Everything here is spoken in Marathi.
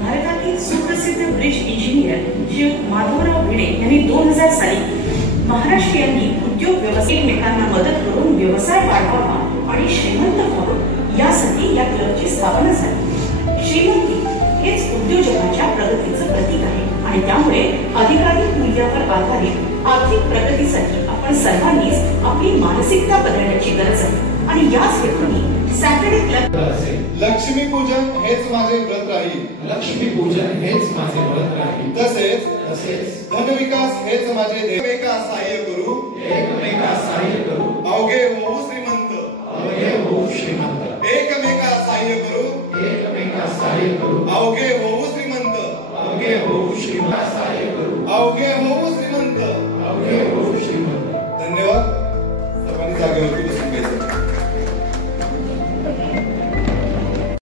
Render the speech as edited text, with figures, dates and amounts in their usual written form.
भारतातील सुप्रसिद्ध ब्रिज इंजिनियर श्री माधवराव भिडे यांनी 2000 साली महाराष्ट्रीयांनी उद्योग व्यवसाय एकमेकांना मदत करून व्यवसाय वाढवावा आणि श्रीमंत व्हावं यासाठी या क्लबची स्थापना झाली। श्रीमंती हेच उद्योजकांच्या प्रगतीचं प्रतीक आहे आणि त्यामुळे अधिकाधिक मूल्यावर आधारित आर्थिक प्रगतीसाठी आपण सर्वांनीच आपली मानसिकता बदलण्याची गरज आहे आणि याच हेतूने सॅटर्डे क्लब लक्ष्मी पूजन हेच माझे व्रत राहील। लक्ष्मी पूजन हेच माझे व्रत राहील। तसेच धनविकास हेच माझे एकमेकास सहाय्य करू, एकमेकास सहाय्य करू, अवघे होऊ श्रीमंत, अवघे होऊ श्रीमंत, एकमेकास सहाय्य करू, एकमेकास सहाय्य करू, अवघे होऊ श्रीमंत, अवघे होऊ श्रीमंत, सहाय्य करू, अवघे होऊ श्रीमंत, अवघे होऊ श्रीमंत। धन्यवाद। सर्वांनी जागेवर